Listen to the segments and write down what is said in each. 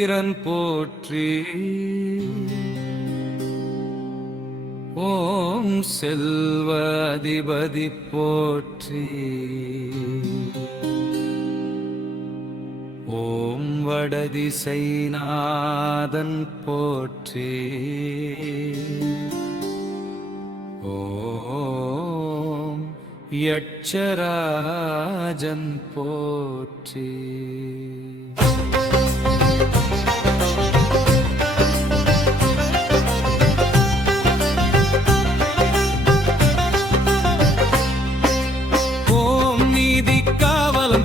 இந்திரன் போற்றி. ஓம் செல்வ அதிபதி போற்றி. ஓம் வடதிசைநாதன் போற்றி. ஓம் யட்சராஜன் போற்றி.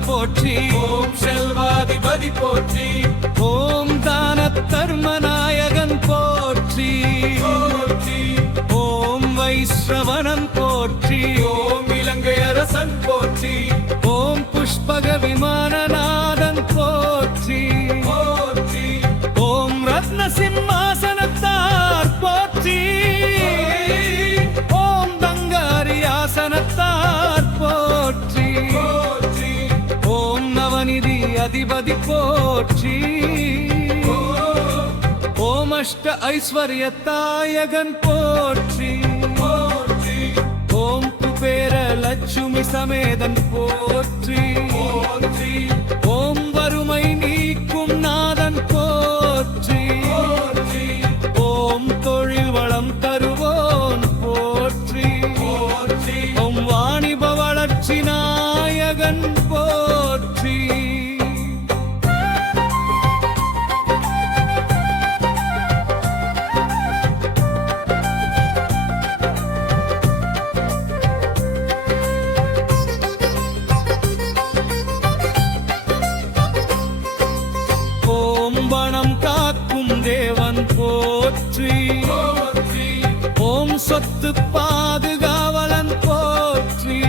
போற்றி. ஓம் செல்வாதிபதி போற்றி. ஓம் தான தர்மநாயகன் போற்றி. ஓம் வைஸ்ரவணன் போற்றி. ஓம் இலங்கை அரசன் போற்றி. ஓம் புஷ்பக விமானநாதன் போற்றி. ஓம் ரத்ன சிம்மாசனத்தார் போற்றி. ஓம் தங்காரியாசனத்தார் போற்றி. நிதி அதிபதி போற்றி. ஓம் அஷ்ட ஐஸ்வர்யத்தாயகன் போற்றி. ஓம் குபேர லட்சுமி சமேதன் போற்றி. ஓம் வறுமை நீக்கும் நாதன் போற்றி. ஓம் தொழில் வளம் தருவோன் போற்றி. ஓம் வாணிப வளர்ச்சி நாயகன் போற்றி. ஓம் வனம் காக்கும் தேவன் போற்றி. ஓம் சொத்து பாதுகாவலன் போற்றி.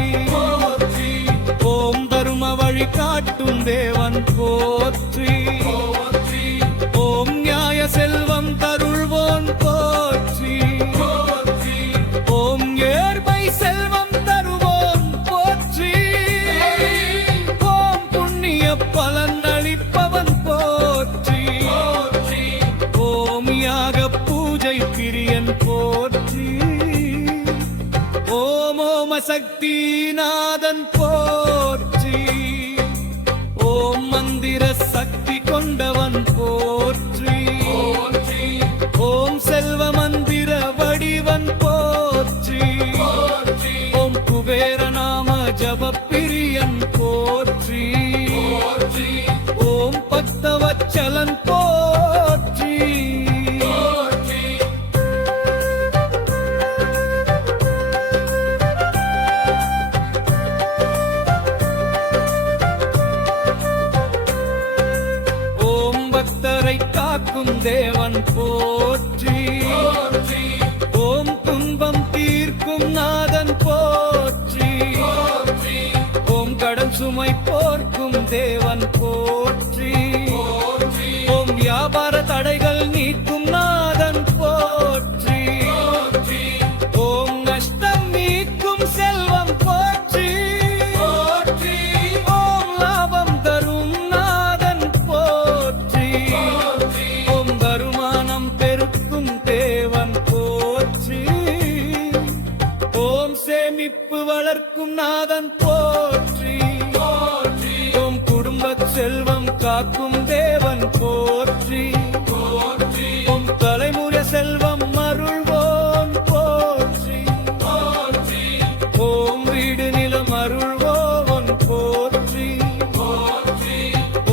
ஓம் தரும வழி காட்டும் தேவன் போற்றி. ஓம் நியாய செல்வம் தருள்வோன் போற்றி. ஓம் ஏர்மை செல்வம் தருவோன் போற்றி. ஓம் புண்ணிய பலன் அளிப்பவன் போற்றி. ஓம் யாக பூஜை பிரியன் போற்றி. ஓம் ஓம சக்திநாதன் போற்றி. ஓம் மந்திர சக்தி கொண்டவன் போற்றி. ஓம் செல்வ மந்திர வடிவன் போற்றி. ஓம் குபேர நாம ஜப பிரியன் போற்றி. ஓம் பக்தவச்சலன் போற்றி. காக்கும் தேவன் போற்றி. ஓம் துன்பம் தீர்க்கும் நாதன் போற்றி. ஓம் கடன் சுமை போர்க்கும் தேவன் போற்றி. ஓம் வியாபார தடைகள் நீக்கும் நாதன் போற்றி. ஓம் நஷ்டம் நீக்கும் செல்வம் போற்றி. ஓம் லாபம் தரும் நாதன் போற்றி. ஓம் வருமானம் பெருக்கும் தேவன் போற்றி. ஓம் சேமிப்பு வளர்க்கும் நாதன் போற்றி. ஓம் குடும்ப செல்வம் காக்கும் தேவன் போற்றி. ஓம் தலைமுறை செல்வம் அருள்வோன் போற்றி. ஓம் வீடு நிலம் அருள்வோன் போற்றி.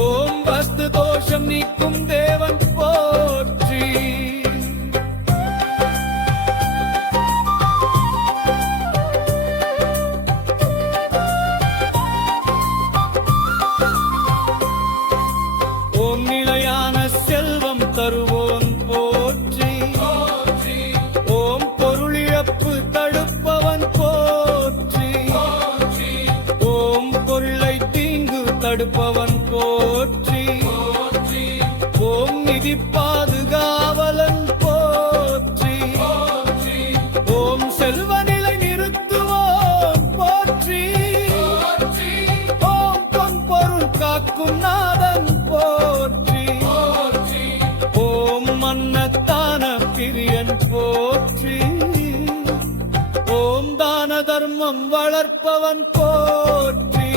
ஓம் வஸ்து தோஷம் நீக்கும் தேவன் போற்றி. ஓம் நிலையான செல்வம் தருவோன் போற்றி. ஓம் பொருளிழப்பு தடுப்பவன் போற்றி. ஓம் கொள்ளை தீங்கு தடுப்பவன் போற்றி. ஓம் நிதி பாதுகாவலன் போற்றி. ஓம் செல்வ நிலை நிறுத்துவோன் போற்றி. ஓம் பொன் பொருள் காக்கும் நாதன் போற்றி. தர்மம் வளர்ப்பவன் போற்றி.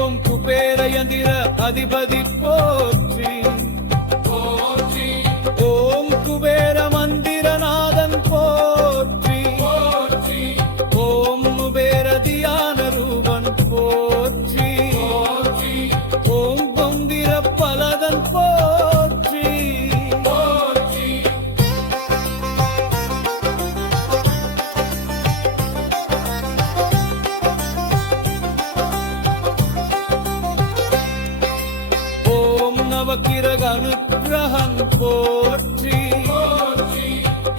ஓம் குபேரயந்திர அதிபதி போற்றி. ஓம் குபேர மந்திரநாதன் போற்றி. ஓம் குபேர தியான ரூபன் போற்றி. ஓம் கொந்திர பலதன் போற்றி. ஓம் நவக்கிரக அனுக்கிரகன் போற்றி.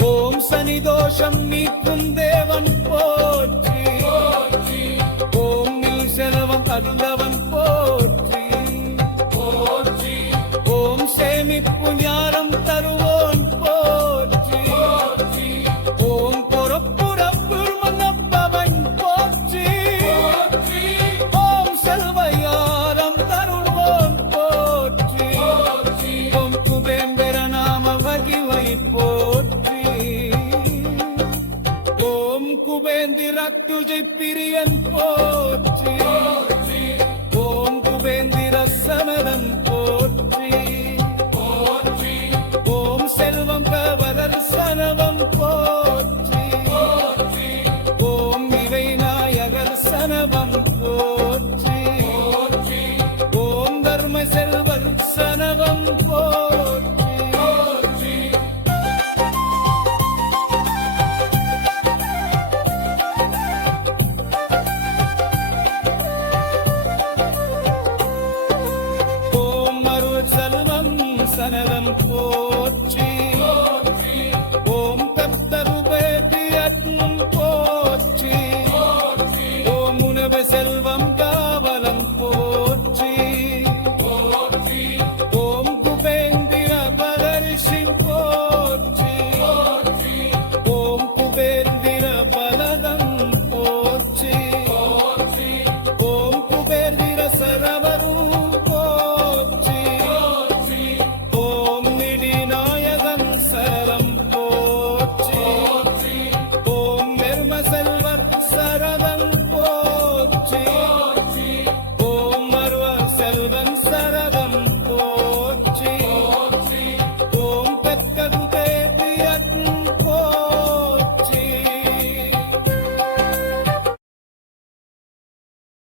ஓம் சனி தோஷம் நீக்கும் தேவன் போற்றி. ஓம் நீல் செல்வம் தந்தவன் போற்றி. ஓம் சேமிப்பு ஞானம் தருவோன் போற்றி. ஓம் பொறப்புறப்பு மன்னப்பவன் போற்றி. ஓம் செல்வயாரம் தருவோன் போற்றி. ஓம் குபேந்திர நாம வகிவை போற்றி. ஓம் குபேந்திர துஜை பிரியன் போற்றி. ஓம் குபேந்திர சமரன் போற்றி.